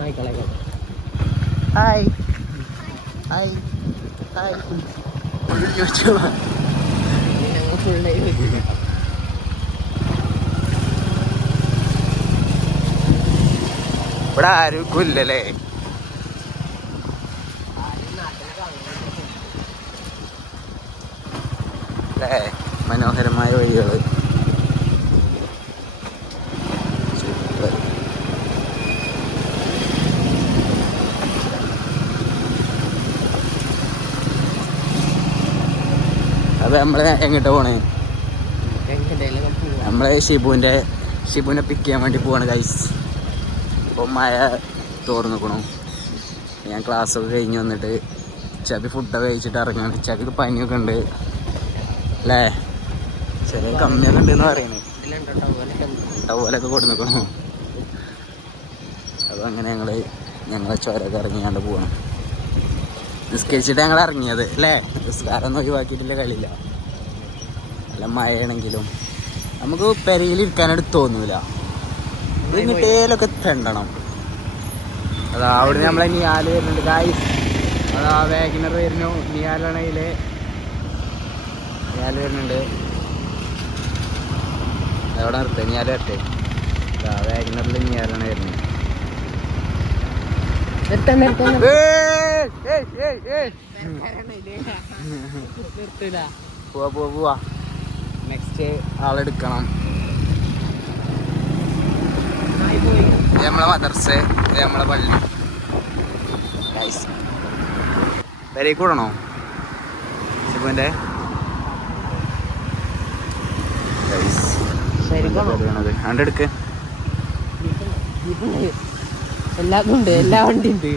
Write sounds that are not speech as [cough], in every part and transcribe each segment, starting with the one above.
നായ്ക്കളെ hi. Hi. Hi. ഞങ്ങൾ full day ഇവിടെ ആരും കൊല്ലല്ലേ അല്ലേ മനോഹരമായ വഴികൾ സൂപ്പർ അപ്പൊ നമ്മൾ എങ്ങോട്ട് പോണേ? നമ്മൾ ഷിബുവിന്റെ ഷിബുവിനെ പിക്ക് ചെയ്യാൻ വേണ്ടി പോവാണ് കൈസ് ഇപ്പോൾ മഴ തോർന്നു നിൽക്കണു ഞാൻ ക്ലാസ്സൊക്കെ കഴിഞ്ഞ് വന്നിട്ട് ചവി ഫുഡൊക്കെ കഴിച്ചിട്ട് ഇറങ്ങാണ്. ചവി പനിയൊക്കെ ഉണ്ട്. അല്ലേ? ചെറിയ കമ്മിയൊക്കെ ഉണ്ട് എന്ന് പറയുന്നത് ടവലൊക്കെ കൊടു നിൽക്കണു അപ്പോൾ അങ്ങനെ ഞങ്ങൾ ഞങ്ങളെ ചോരൊക്കെ ഇറങ്ങിയാണ്ട് പോകണം നിസ്കരിച്ചിട്ട് ഞങ്ങൾ ഇറങ്ങിയത് അല്ലേ? നിസ്കാരം ഒന്നും ഒഴിവാക്കിയിട്ടില്ല കളിയില്ല. നല്ല മഴയാണെങ്കിലും നമുക്ക് പെരയിലിരിക്കാനായിട്ട് തോന്നൂല. ഇങ്ങോട്ടേലൊക്കെ തെണ്ടണം. അതാ അവിടെ നമ്മളെ നിയാൽ വരുന്നുണ്ട്. ഗായ്സ് അതാ വേഗനർ വരുന്നു. നിയാലണയിൽ നിയാൽ വരുന്നുണ്ട്. എവിടെ നിർത്തേ നിയാൽ വരട്ടെ. അതാ വാഗനറിൽ നിയാലാണ് വരുന്നത്. പോവാ പോവാ പോവാ. നെക്സ്റ്റ് ആളെടുക്കണം. നമ്മളെ മദർസ നമ്മളെ പള്ളി. വരെ കൂടണോ ശിവന്റെ ശരി കണ്ടെടുക്ക് എല്ലാം ഉണ്ട് എല്ലാ വണ്ടി ഉണ്ട്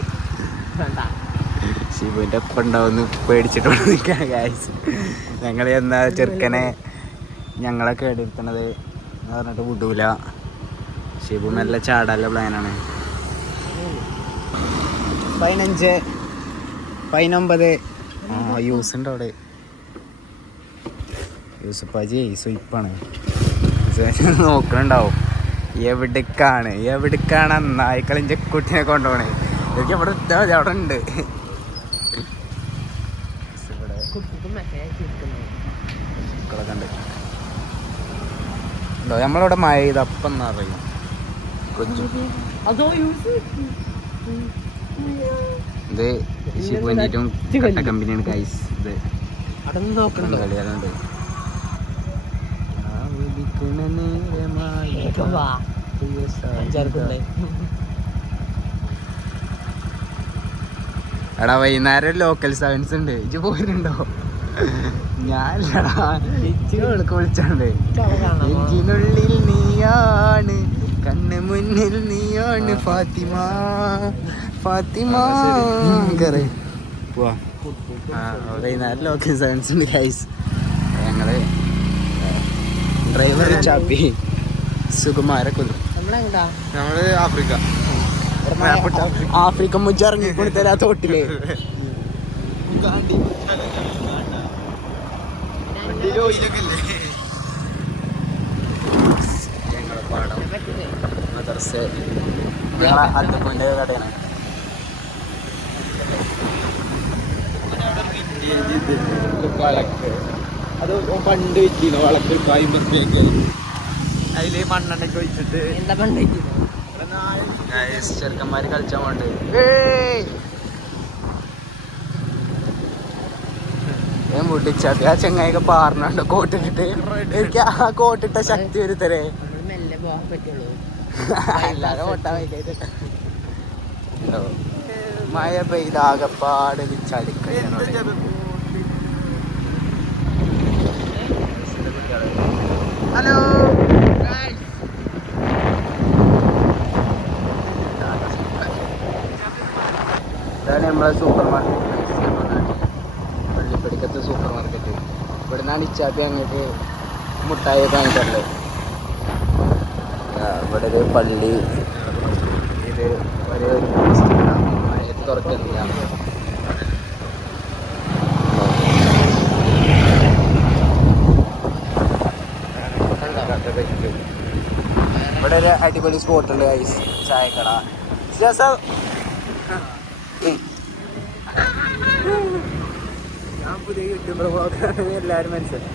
ശിവന്റെ ഒപ്പം ഉണ്ടാവുന്ന പേടിച്ചിട്ട് ഞങ്ങൾ എന്നാ ചെറുക്കനെ ഞങ്ങളെ കേടിരുത്തണത് എന്ന് പറഞ്ഞിട്ട് വിടൂല. ഷിബു നല്ല ചാടാനുള്ള പ്ലാനാണ് പതിനഞ്ച് പതിനൊമ്പത്. ആ യൂസ് ഉണ്ട് അവിടെ. യൂസുപ്പാജി സുയിപ്പാണ് നോക്കണുണ്ടാവും. എവിടേക്കാണ്? എവിടേക്കാണ് നായ്ക്കളിന്റെ കുട്ടിനെ കൊണ്ടുപോണേ എനിക്ക് ഇവിടെ അവിടെ ഉണ്ട്. ഉണ്ട് നമ്മളിവിടെ മഴ ചെയ്ത് അപ്പം എന്നാ പറയും കൊച്ചു ഇത് ഷിബുവിന്റെയും കട്ട കമ്പനിയാണ് ഗൈസ് ഇത് അവിടെ കളിയാലുണ്ട്. എടാ വൈകുന്നേരം ലോക്കൽ സയൻസ് ഉണ്ട്. ഇജ്ജ് പോയിട്ടുണ്ടോ ഞാനില്ലടാ ഇജ്ജ് വിളിച്ചാണ്ട്. നീയാണ് കണ്ണ് മുന്നിൽ നീയാണ് ഫാത്തിമ. ഫാത്തിമ കേറ്. വൈകുന്നേരം ലോക്കൽ സയൻസ് ഉണ്ട് ഗൈസ് ഞങ്ങൾ ഡ്രൈവർ ചാപ്പി. സുകുമാര കുതിർ നമ്മളെങ്ങടാ നമ്മൾ ആഫ്രിക്ക. ആഫ്രിക്ക. മുജ്ജ ഇറങ്ങിക്കൊണ്ട് തരാ തോട്ടിൽ ഞങ്ങളെ പാടം. മദർസ ഞങ്ങളെ അത്തപ്പൂന്റെ കടയാണ്. വളക്ക് അത് പണ്ട് വെച്ചിരുന്നു വളക്ക് അമ്പത്തിയൊക്കെ അതിൽ മണ്ണെണ്ണൊക്കെ ഒഴിച്ചിട്ട്. എന്താ Guys, ചെറുക്കന്മാര് കളിച്ചാൻ വേണ്ടി ഞാൻ മുട്ടിച്ചാട്ടി ആ ചെങ്ങായിക്ക് പാറിനുണ്ട് കോട്ടിട്ടിട്ട് എനിക്ക് ആ കോട്ടിട്ട ശക്തി ഒരു തരേ നമ്മൾ മെല്ലെ പോകാൻ പറ്റുള്ളൂ. അല്ലാതെ ഓട്ടാൻ വൈകായിട്ട് മഴ പെയ്ത് ആകപ്പാട് ഹലോ ഇതാണ് നമ്മളെ സൂപ്പർ മാർക്കറ്റ് പള്ളിപ്പടിക്കത്തെ സൂപ്പർ മാർക്കറ്റ് ഇവിടെ നിന്നാണ് ഇച്ചാപ്പി അങ്ങോട്ട് മുട്ടായി വാങ്ങിക്കാറുള്ളത് ആ, ഇവിടെ ഒരു പള്ളി ഇത് ഒരു ഒരു. തുറക്കുന്നില്ല ഇവിടെ ഒരു അടിപൊളി സ്പോട്ട് ഉണ്ട് ഐസ് ചായക്കട. രസം. ഞാൻ പുതിയ യൂട്യൂബർ ബ്ലോഗാണ് എല്ലാവരും മനസ്സിലായി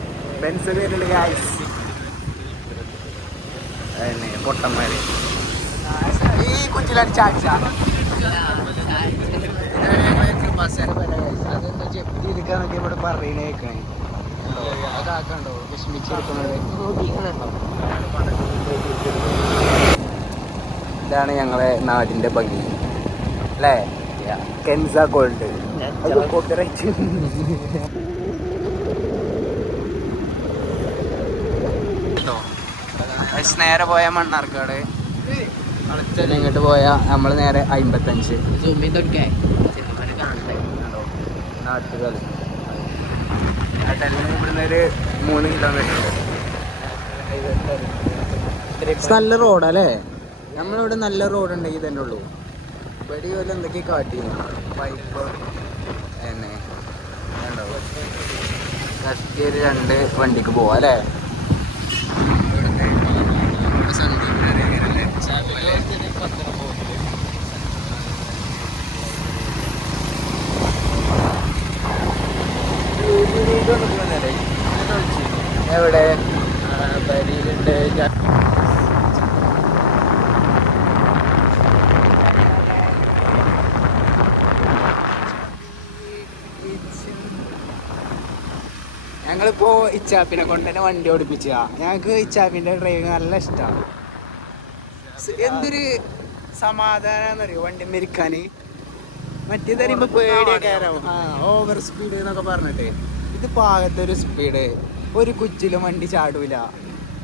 ബെൻസ് വരുന്നുണ്ട് ഗായ്സ് അതന്നെ പൊട്ടന്മാര്. ഈ കുറ്റിലാണ് ചാച്ച. അതെന്താ ജപ്തി എടുക്കാന്നൊക്കെ ഇവിടെ പറയണേ കേൾക്കണേ അതാക്കണ്ടോ ഇതാണ് ഞങ്ങളെ നാടിന്റെ ഭംഗി. അല്ലേ? കെൻസ ഗോൾഡ്. കോപ്പിറൈറ്റ് നേരെ പോയ മണ്ണാർക്കാട്. ഇങ്ങോട്ട് പോയ നമ്മൾ നേരെ അമ്പത്തഞ്ച്. സുമി കാണട്ടെ നാട്ടുകളി ഇവിടുന്ന് ഒരു മൂന്ന് കിലോമീറ്റർ നല്ല റോഡല്ലേ നമ്മളിവിടെ നല്ല റോഡ് ഉണ്ടെങ്കിൽ തന്നെ ഉള്ളൂ. ഇവിടെ പോലെ എന്തൊക്കെ കാട്ടിയിരുന്നു. പൈപ്പ് തന്നെ കണ്ടോ? കഷ്ടി ഒരു രണ്ട് വണ്ടിക്ക് പോവാ അല്ലേ? എവിടെ? പരിയിലുണ്ട് ഞങ്ങളിപ്പോ ഇച്ചാപ്പിനെ കൊണ്ട് തന്നെ വണ്ടി ഓടിപ്പിച്ച. ഞങ്ങൾക്ക് ഇച്ചാപ്പിന്റെ ഡ്രൈവിങ് നല്ല ഇഷ്ടമാണ് എന്തൊരു സമാധാനം വണ്ടി മെരിക്കാന്? മറ്റേ പറയുമ്പോ പേടിയൊക്കെ ഓവർ സ്പീഡ് എന്നൊക്കെ പറഞ്ഞിട്ട്. ഇത് പാകത്തൊരു സ്പീഡ്. ഒരു കുച്ചിലും വണ്ടി ചാടൂല.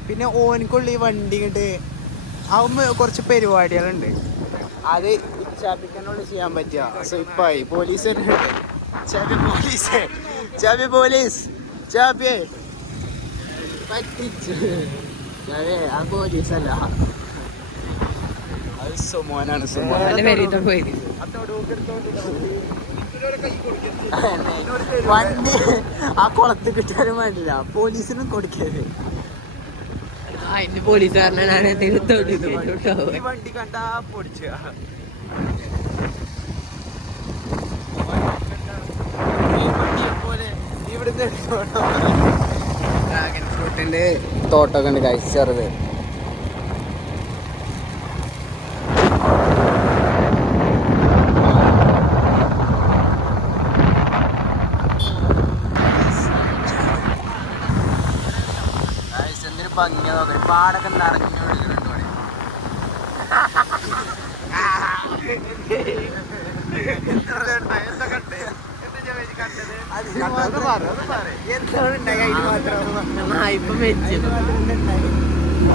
പിന്നെ ഓനിക്കുള്ള ഈ വണ്ടി ഇങ്ങോട്ട് ആവുമ്പോ കുറച്ച് പരിപാടികളുണ്ട്. അത് ഉച്ചാപ്പിക്കാനുള്ള ചെയ്യാൻ പറ്റുക സ്ലിപ്പായി പോലീസ് ചാപ്പി പോലീസ്. ചാപ്പി പോലീസ്. ചാപ്പിയെ. പറ്റിച്ചു. ആ പോലീസല്ല. അത് സുമോനാണ്. സുമോൻ. വണ്ടി ആ കുളത്ത് കിട്ടാനും വേണ്ടില്ല. പോലീസിനും കൊടുക്കരുത്. എന്റെ പോലീസുകാരനാണ്. വണ്ടി കണ്ടാ പൊടിച്ച ഡ്രാഗൺ ഫ്രൂട്ടിന്റെ തോട്ടമൊക്കെ ഉണ്ട് കഴിച്ച് നോക്കി പാടൊക്കെ നിറഞ്ഞു വിളിക്കുന്നുണ്ട്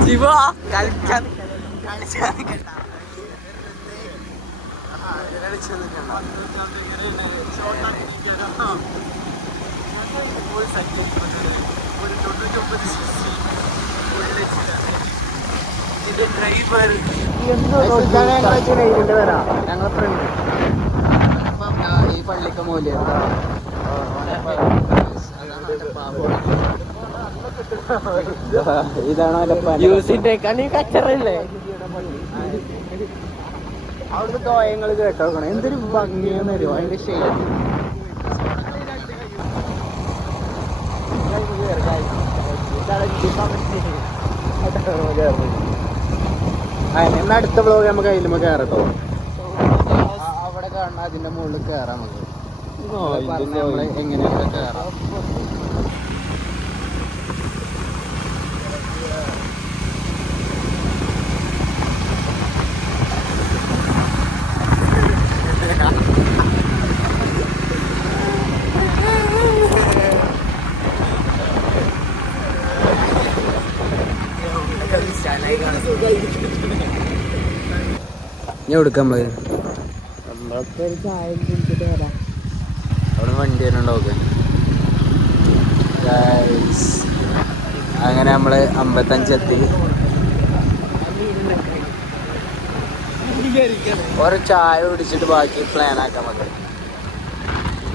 ശിവ കളിക്കാൻ കളിച്ചാൽ set ഒരു തൊണ്ണൂറ്റൊമ്പത് cc. ഞങ്ങളെ ഫ്രണ്ട് ഈ പള്ളിക്ക് മൂല്യം ഇതാണോ യൂസിന്റെ കണി കച്ചറല്ലേ അവിടുത്തെ കോയങ്ങൾ കേട്ടോക്കണം. എന്തൊരു ഭംഗിയെന്ന് അതിന്റെ അതിന്റെ എന്നാ അടുത്ത ബ്ലോഗ് നമുക്ക് അതിലുമ്പോ കയറട്ടോ അവിടെ കാണുന്ന അതിന്റെ മുകളിൽ കയറാം നമുക്ക് കേറാം എങ്ങനെയൊക്കെ കയറാം ഞാൻ എടുക്കാം വരാം അവിടെ വണ്ടി വരുന്നുണ്ടാവും അങ്ങനെ നമ്മൾ അമ്പത്തഞ്ചെത്തി ഒരു ചായ കുടിച്ചിട്ട് ബാക്കി പ്ലാൻ ആക്കാം നമുക്ക്.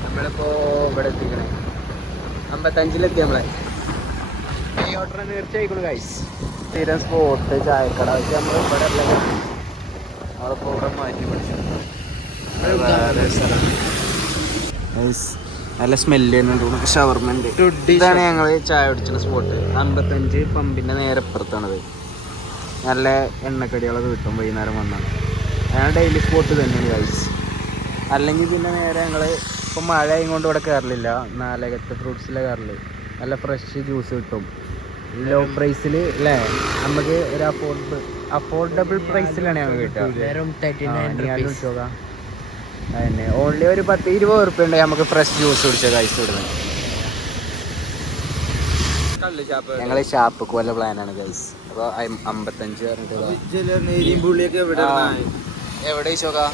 നമ്മളിപ്പോ ഇവിടെ എത്തിക്കണേ. അമ്പത്തഞ്ചിലെത്തി നമ്മളെ. ഓട്ടർ തീർച്ചയായിക്കോളൂ ഗൈസ് തീരെ സ്പോട്ട് ചായക്കട. വെച്ച് നമ്മൾ ഇവിടെ ഉള്ളത് പ്രോഗ്രാം ഇവിടെ മാറ്റി പഠിച്ചു വേറെ സ്ഥലം. നല്ല സ്മെല്ല് ചെയ്യുന്നുണ്ട്. ഷവർമന്റെ ഇതാണ് ഞങ്ങൾ ചായ കുടിച്ചുള്ള സ്പോട്ട് അമ്പത്തഞ്ച് പമ്പിന്റെ നേരെ അപ്പുറത്താണത് നല്ല എണ്ണക്കടികളൊക്കെ കിട്ടും വൈകുന്നേരം വന്നാണ്. അതാണ് ഡെയിലി സ്പോട്ട് തന്നെയാണ് ഗൈസ് അല്ലെങ്കിൽ പിന്നെ നേരെ ഞങ്ങൾ ഇപ്പം മഴ ആയതുകൊണ്ട് ഇവിടെ കയറലില്ല നാലകത്ത് ഫ്രൂട്ട്സിലെ കയറൽ നല്ല ഫ്രഷ് ജ്യൂസ് കിട്ടും. ലോ പ്രൈസിൽ അല്ലേ നമുക്ക് ഒരു അഫോർഡബിൾ അഫോർഡബിൾ പ്രൈസിലാണ് ഞങ്ങൾ കിട്ടുക. അതന്നെ. ഓൺലി ഒരു പത്ത് ഇരുപത് ഉറുപ്പ്യ ഉണ്ട് നമുക്ക് ഫ്രഷ് ജ്യൂസ് കുടിച്ച കഴിച്ചു വിടുന്നത് ഞങ്ങൾ ഷാപ്പ് വല്ല പ്ലാനാണ് ഗൈസ് അപ്പോൾ അമ്പത്തഞ്ച് പറഞ്ഞിട്ട്. എവിടെ ചോക്കാം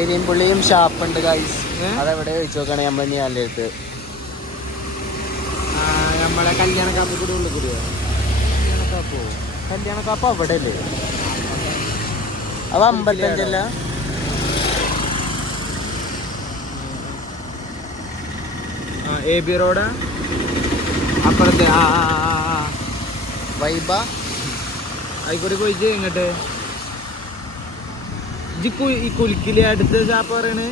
ഏരിയൻ പുള്ളിയും ഷാപ്പ് ഉണ്ട് ഗൈസ് അതെവിടെ ചോക്കാണ് നമ്മൾ നല്ല അടുത്ത്. നമ്മളെ കല്യാണ കാപ്പി കൂടെ ഉള്ളിൽ കൂടിയോ കല്യാണക്കാപ്പോ കല്യാണക്കാപ്പ് അവിടെ അല്ലേ അവ അമ്പത്തഞ്ചല്ല? A B road. അപ്പുറത്തെ ആ വൈബ. ആയിക്കോട്ടെ പോയിട്ട് ഇങ്ങോട്ട്. ഇജ്ജ് ഈ കുലുക്കിലെ അടുത്ത ഷാപ്പ് പറയണേ?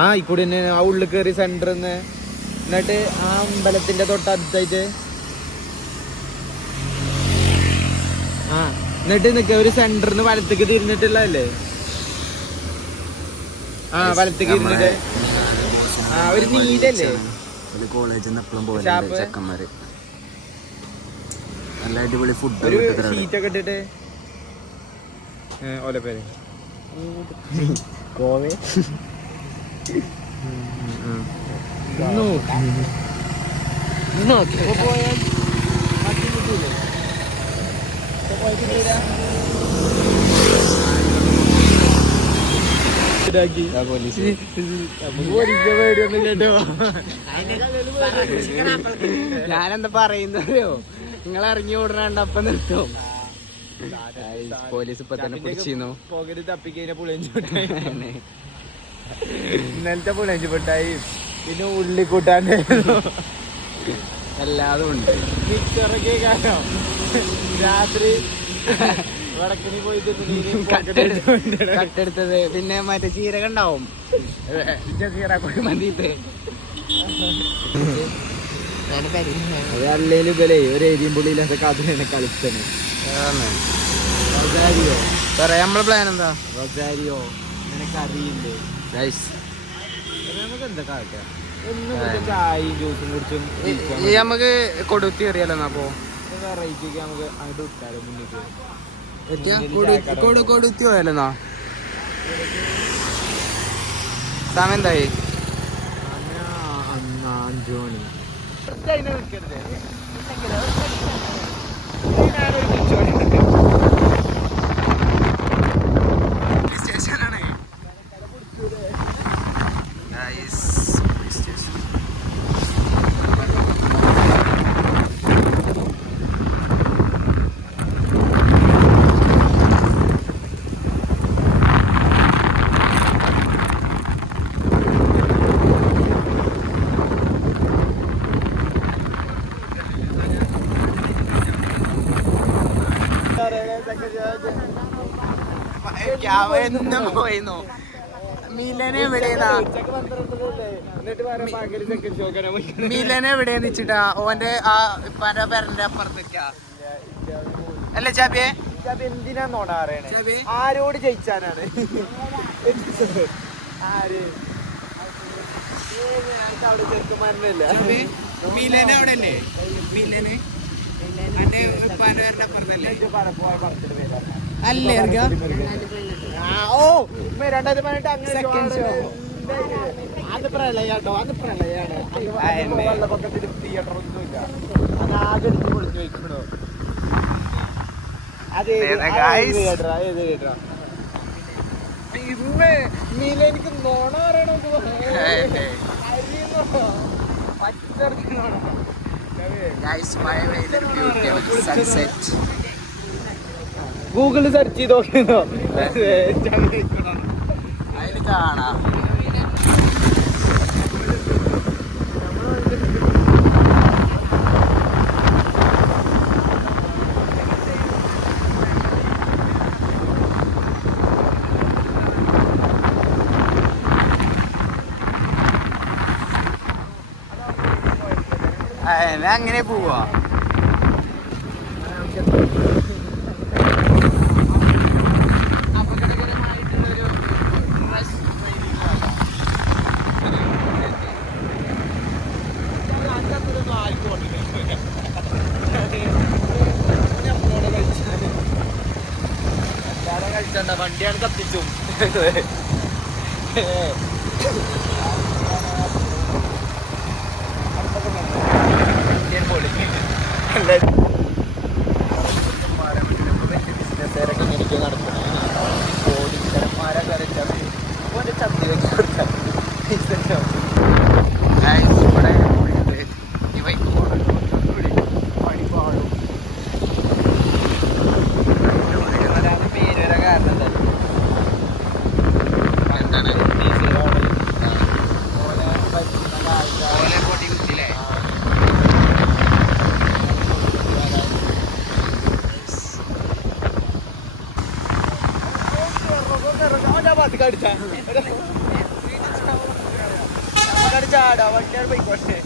ആ ഇക്കൂടി തന്നെ ആ ഉള്ളിൽ കയറി സെന്ററിൽ നിന്ന് എന്നിട്ട് ആ അമ്പലത്തിന്റെ തൊട്ടടുത്തായിട്ട്. ആ എന്നിട്ട് നിക്ക ഒരു നിന്ന് വലത്തേക്ക് തിരിഞ്ഞിട്ടുള്ളതല്ലേ? ആ വലത്തേക്ക് തിരിഞ്ഞിട്ട്. ആ ഒരു നീലല്ലേ? കോളേജിൽ നിന്ന് എപ്പോഴും പോലെ ചെക്കന്മാര്. നല്ല അടിപൊളി ഫുഡ് ഒരു സീറ്റൊക്കെ ഇട്ടിട്ട്. ഓല പേര്? കോവേ. ഞാനെന്താ പറയുന്നതോ നിങ്ങൾ ഇറങ്ങി ഓടണണ്ട അപ്പം നിർത്തും. പോലീസ് ഇപ്പൊ തന്നെ പിടിച്ചിരുന്നു. പോകരുത് തപ്പിക്കഴിഞ്ഞ പുളിയഞ്ചോട്ടെ [laughs] ഇന്നലത്തെ മിഠായി പിന്നെ ഉള്ളി കൂട്ടാണ്ടായിരുന്നു എല്ലാതും ഉണ്ട്. രാത്രി വടക്കണി പോയിട്ട് കട്ടെടുത്ത് കട്ടെടുത്തത്. പിന്നെ മറ്റേ ചീരക ഉണ്ടാവും. ചീറക്കുഴി മന്തിയിട്ട് അത് അല്ലേലും ഇവലേ ഒരു ഏരിയം പുള്ളിയിലൊക്കെ കാത്തിനെ കളിച്ചത്. റൊസാരിയോ. പറയാ നമ്മളെ പ്ലാൻ എന്താ? റൊസാരിയോ. നിനക്ക് അറിയില്ലേ ഈ നമുക്ക്. കൊടുത്തി അറിയാലോ എന്നാ പോ വെറൈറ്റി ഒക്കെ നമുക്ക് അങ്ങോട്ട് വിട്ടാലോ മുന്നിട്ട് കൊടുത്തി പോയാലോ എന്നാ? സമയം എന്തായി? അഞ്ചു മണി. പോയിന്നോ മിലനെ എവിടെയാ മിലനെ എവിടെയാന്ന് വെച്ചിട്ടാ? ഓന്റെ ആ പര പരന്റെ അപ്പുറത്തേക്കാ. അല്ലേ ചാബിയെ എന്തിനാ നോണ അറിയണേ ആരോട് ജയിച്ചാനാണ്? ആര്? അവിടെ മിലനെ അവിടെ അല്ലേ മിലന്? അന്റെ പേരന്റെ അപ്പുറത്തല്ലേ? ഇറങ്ങാ ഓ രണ്ടായിരത്തി പതിനെട്ട് അങ്ങനെ. അത് പ്രളയാട്ടോ അത് പ്രളയാണ്. വെള്ളപ്പൊക്കത്തിൽ തിയേറ്റർ ഒന്നുമില്ല അത് ആകെ ഇടിച്ച് പൊളിഞ്ഞു വയ്ക്കണോ അത് ഏത്- guys? ഏത് കേട്ടറാ? ഇമ്മേ, നീല എനിക്ക് നോണ പറയണോ പച്ചറിഞ്ഞ നോണ ഗൈസ് മഴ പെയ്തൊരു ബ്യൂട്ടി സൺസെറ്റ് ഗൂഗിൾ സെർച്ച് ചെയ്ത് അങ്ങനെ പോവാ. വണ്ടിയാണ് കത്തിച്ചും. നടക്കുന്നത് ചന്തി കൊടുത്താൽ Guys, ഇവിടെ പോയിട്ട് ഈ bike പോകണം. ഇവിടെ പണി പാടും. അതാണ് പേര് വരാൻ കാരണം എന്താ എന്താണ്? ആ. ഓലെ ഭരിക്കുന്ന കാഴ്ച ഓലെ പൊടി കുത്തിയില്ലേ? ചാടാ വണ്ടിയാണ് പോയിക്കോട്ടെ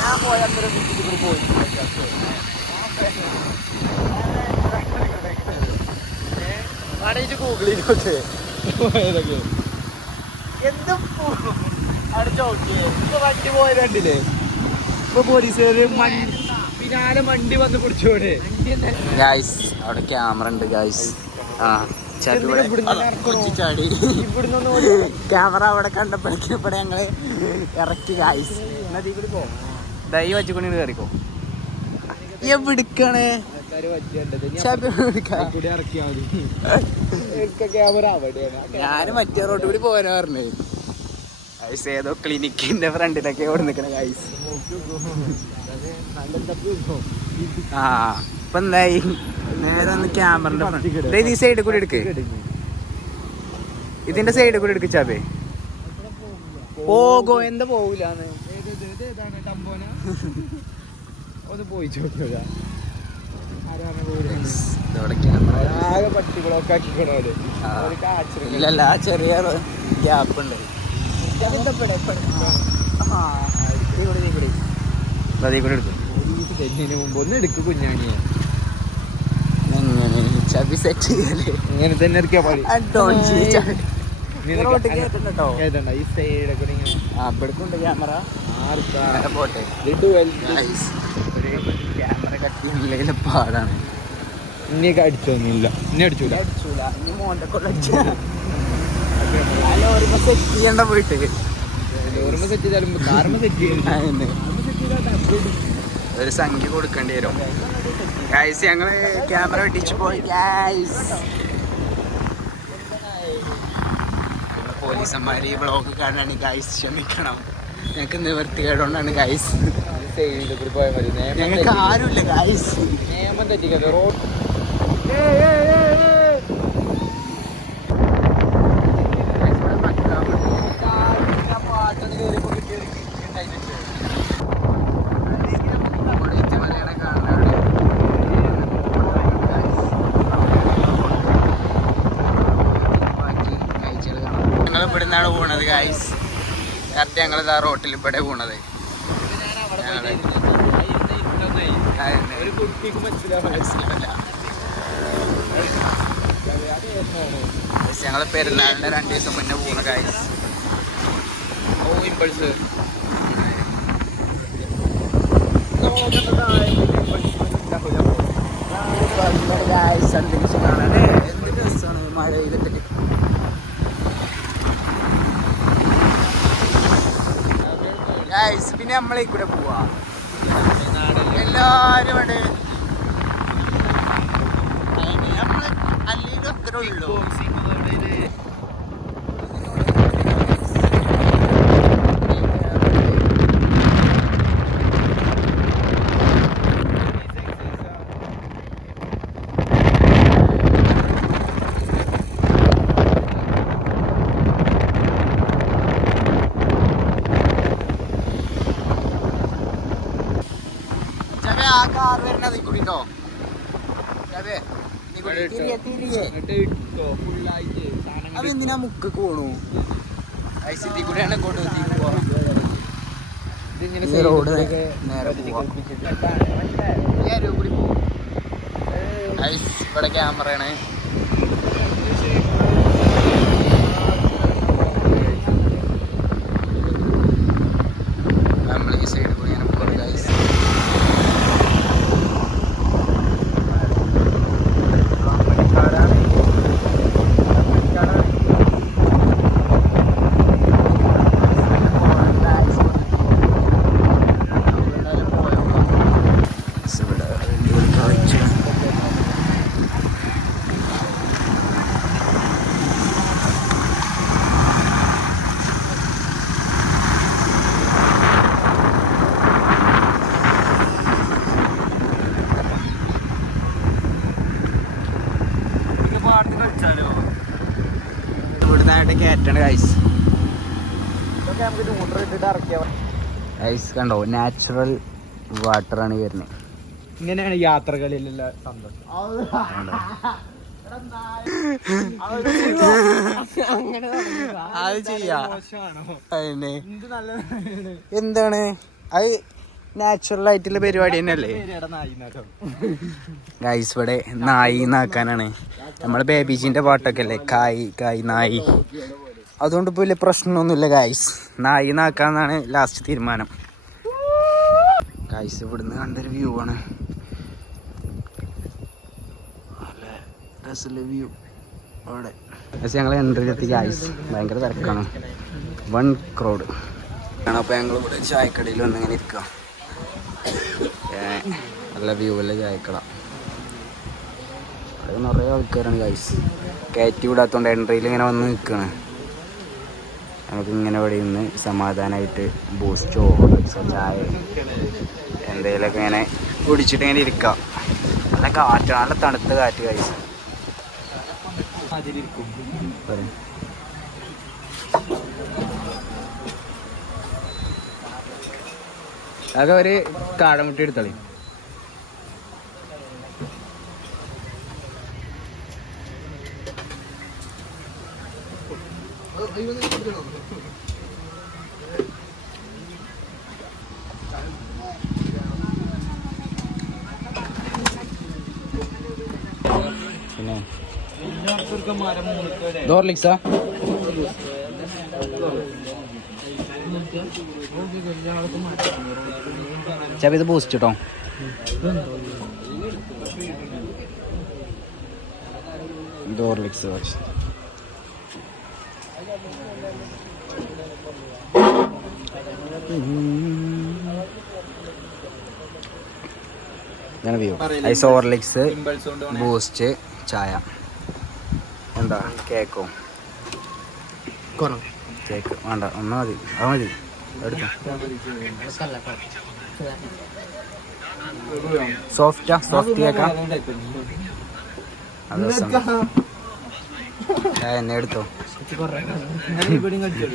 ഞാൻ പോയ അന്നേരം വീട്ടിൽ പോയി. ആണെങ്കിൽ ഗൂഗിളിലൊക്കെ പോയതൊക്കെ എന്തും അടിച്ചോക്കിയേ ഇപ്പൊ വണ്ടി പോയത് കണ്ടില്ലേ? ഇപ്പൊ പോലീസുകാര് മണ്ടി പിന്നാലെ മണ്ടി വന്ന് പിടിച്ചോടെ. ഗായ്സ് അവിടെ ക്യാമറ ഉണ്ട് ഗായ്സ് ആ ക്യാമറ അവിടെ കണ്ടപ്പോഴേക്കും ഇവിടെ ഞങ്ങൾ ഇറക്കി ഗായ്സ് നദി കൂടി പോ. ദൈ വച്ചുകൊണ്ട് കയറിക്കോ എവിടുക്കാണ്? ഞാൻ മറ്റേ റോഡ് കൂടി പോകാനാ പറഞ്ഞത് ഐസ് ഏതോ ക്ലിനിക്കിന്റെ ഫ്രണ്ടിലൊക്കെ ഓടി നിക്കണ ഐസ് ആ ഇപ്പൊ എന്തായി? നേരെ ഒന്ന് ക്യാമറന്റെ ഈ സൈഡിൽ കൂടി എടുക്ക്. ഇതിന്റെ സൈഡിൽ കൂടി എടുക്ക് ചാബേ. പോകോ എന്താ പോകൂലെന്ന് ഒന്ന് പോയി ചോദിച്ചാ ഇതോടെ ക്യാമറ ആകെ പട്ടികളൊക്കെ ആക്കിക്കണോൽ ആ. ഒരു കാച്ചിറങ്ങി ഇല്ലല്ല ആ ചെറിയ ഗ്യാപ്പ് ഉണ്ട്. ഒന്ന് എടുക്ക് കുഞ്ഞാണിയെ. ചബി സെറ്റ് ചെയ്യൽ? ഇങ്ങനെ തന്നെ ഇറക്കിയാ. കേട്ടണ്ട ഈ സൈഡ് കൂടെ ഇങ്ങനെ. ആ ഇവിടക്കുണ്ട് ക്യാമറ പോട്ടെ ഇത് വലുത്. Guys, ഒരു കട്ടിയുള്ള പാടാണ്. ഇനിയൊക്കെ അടിച്ചൊന്നുമില്ല. ഇനി അടിച്ചൂല. അടിച്ചൂല. ഇനി മോന്റെ കൊള്ളടിച്ച സെറ്റ് ചെയ്യണ്ട പോയിട്ട്. ഓർമ്മ സെറ്റ് ചെയ്താലും കാർമ സെറ്റ് അതെന്നെ. ഒരു സംഖ്യ കൊടുക്കേണ്ടി വരും. ഗായ്സ് ഞങ്ങൾ ക്യാമറ വെട്ടിച്ചു പോയി. ഗായ്സ് പോലീസന്മാര് ഈ ബ്ലോഗ് കാണാണ് ഗായ്സ് ക്ഷമിക്കണം. ഞങ്ങൾക്ക് നിവർത്തികേടുകൊണ്ടാണ് ഗൈസ് സൈഡിൽ കൂടി പോയാൽ മതി നിയമം ഞങ്ങൾക്ക് തെറ്റി- ആരുമില്ല ഗൈസ് നിയമം തെറ്റിക്കത് റോഡ് ഞങ്ങൾ ഇവിടുന്നാണ് പോണത് ഗായ്സ് കറക്റ്റ് ഞങ്ങൾ ഇതാ റോട്ടിൽ ഇവിടെ പോണത് ഞങ്ങൾ അതന്നെ. ഒരു കുട്ടിക്ക് മനസ്സിലാവും മനസ്സിലാവില്ല ഞങ്ങൾ രണ്ട് ദിവസം മുന്നേ പോണ ഗൈസ് ഓ ഇമ്പൾസ് എന്ത് പിന്നെ നമ്മളെ കൂടെ പോവാ. എല്ലാരും ഇവിടെ Petróleo. 5, 5, തിരിയെ അത് എന്തിനാ മുക്ക് പോണു ഐസിറ്റി കൂടെയാണ് കൊണ്ട് ഈ റോഡ് നേരെ പോവാ. ഐസ് ഇവിടെ ക്യാമറയാണ് നമ്മൾ ഈ സൈഡിൽ കൂടി ഇങ്ങനെ പോകണം ഗൈസ് ഇവിടെ അടിപൊളി കാഴ്ച ഇവിടുന്നായിട്ട് കയറ്റണ ഗൈസ് ഗൈസ് കണ്ടോ? നാച്ചുറൽ വാട്ടറാണ് വരുന്നത് ഇങ്ങനെയാണ് യാത്രകളിലുള്ള സന്തോഷം. അത് ചെയ്യാ. എന്താണ്? അത് നാച്ചുറൽ ആയിട്ടുള്ള പരിപാടി തന്നെയല്ലേ? ഗൈസ് ഇവിടെ നായി നാക്കാനാണ്. നമ്മളെ ബേബിജിന്റെ പാട്ടൊക്കെ അല്ലേ കായ് കായ് നായി. അതുകൊണ്ട് ഇപ്പൊ വലിയ പ്രശ്നമൊന്നുമില്ല ഗൈസ് നായി നാക്കാന്നാണ് ലാസ്റ്റ് തീരുമാനം. ഗൈസ് ഇവിടുന്ന് കണ്ടൊരു വ്യൂ ആണ്. നല്ല രസമുള്ള പക്ഷെ ഞങ്ങൾ ഗൈസ് ഭയങ്കര തിരക്കാണ്. വൺ ക്രോഡ് അപ്പോൾ ഞങ്ങൾ ഇവിടെ ചായക്കടയിൽ വന്ന് ഇങ്ങനെ ഇരിക്കുക ഏ, നല്ല വ്യൂ അല്ല ചായക്കട അവിടെ നിറയെ ആൾക്കാരാണ് ഗൈസ് കയറ്റി വിടാത്തോണ്ട് എൻട്രിയിൽ ഇങ്ങനെ വന്ന് നിൽക്കുകയാണ് നമുക്ക് ഇങ്ങനെ ഇവിടെ ഇന്ന് സമാധാനമായിട്ട് ബൂസ്റ്റോ ചായ എന്തെങ്കിലുമൊക്കെ ഇങ്ങനെ കുടിച്ചിട്ട് ഇങ്ങനെ ഇരിക്കാം. നല്ല കാറ്റ് നല്ല തണുത്ത കാറ്റ് ഗൈസ് അതിലിരിക്കും അതൊക്കെ ഒരു കാടമുട്ടി എടുത്തോളി. ഡോർലിക്സാ ചേപ്പ ഇത് ബൂസ്റ്റ് കേട്ടോ ഐസ് ഓർലിക്സ് ബൂസ്റ്റ് ചായ. എന്താ കേക്കോ. കേക്ക് വേണ്ട ഒന്ന് മതി അത് മതി. സോഫ്റ്റാ സോഫ്റ്റ് കേക്കാ. എന്നെ എടുത്തോ.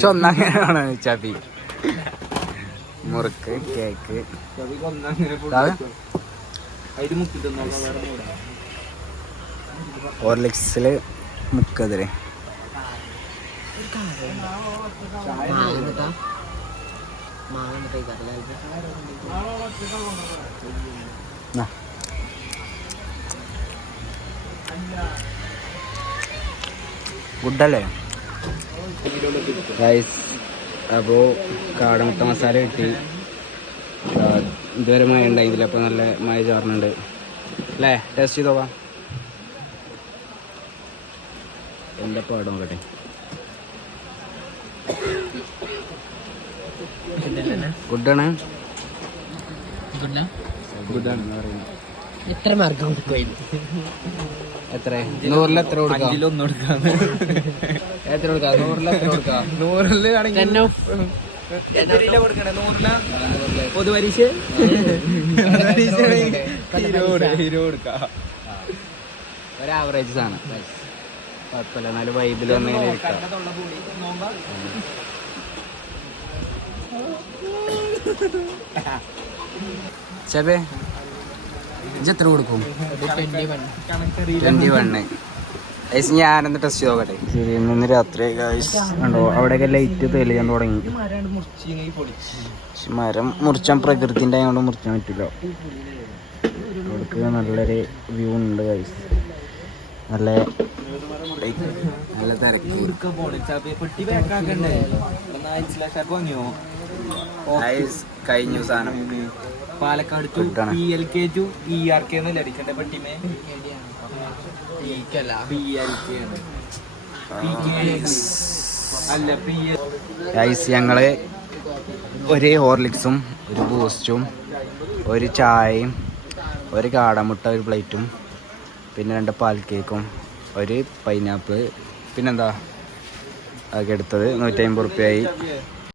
ചൊന്നങ്ങനെയാണോ ചബി മുറുക്ക് കേക്ക്. ഹോർലിക്സിൽ മുക്കതിരെ ഗുഡല്ലേ? ഗൈസ് അപ്പോൾ കാടമുട്ട മസാല കിട്ടി. ഇതുവരെ മഴ ഉണ്ടായിരുന്നില്ല അപ്പോൾ നല്ല മഴ ചോർന്നുണ്ട്. അല്ലേ? ടേസ്റ്റ് ചെയ്ത് ആണ് പാടം നോക്കട്ടെ? ഗുഡാണ് എത്ര മാർക്ക് എത്ര? നൂറിൽ എത്ര കൊടുക്കാം? അഞ്ചിലൊന്നും കൊടുക്കാം. എത്ര കൊടുക്കാം? നൂറിൽ എത്ര കൊടുക്കാം? ആണെങ്കിൽ പൊതുപരീക്ഷ? ഒരു ആവറേജ് സാധനം. കുഴപ്പമില്ല. നല്ല വൈബിൽ വന്നതിന് ഇരിക്കാം. ചെബേ ഇജ്ജ് എത്ര കൊടുക്കും? ട്വന്റി വണ്ണ് ഗൈസ് ഞാനൊന്ന് ടെസ്റ്റ് നോക്കട്ടെ. ഇന്ന് രാത്രി ഗൈസ് കണ്ടോ അവിടെയൊക്കെ ലൈറ്റ് തെളിയാൻ തുടങ്ങി. പക്ഷെ മരം മുറിച്ചാൻ പ്രകൃതിന്റെ അങ്ങോട്ട് മുറിച്ചാൻ പറ്റില്ല. അവിടേക്ക് നല്ലൊരു വ്യൂ ഉണ്ട് ഗൈസ് നല്ല നല്ല തിരക്ക് കഴിഞ്ഞു സാധനം. പാലക്കാട് ടു കിട്ടണം. P L K to E R K എന്നല്ലേ അടിക്കണ്ടേ പെട്ടിമേ? പി എൽ കെ അല്ല പി എൽ ഗൈസ് ഞങ്ങൾ ഒരേ ഹോർലിക്സും ഒരു ബൂസ്റ്റും ഒരു ചായയും ഒരു കാടമുട്ട ഒരു പ്ലേറ്റും പിന്നെ രണ്ട് പാൽ കേക്കും ഒരു പൈനാപ്പിൾ പിന്നെന്താ? അതൊക്കെ എടുത്തത് നൂറ്റി അമ്പത് റുപ്യയായി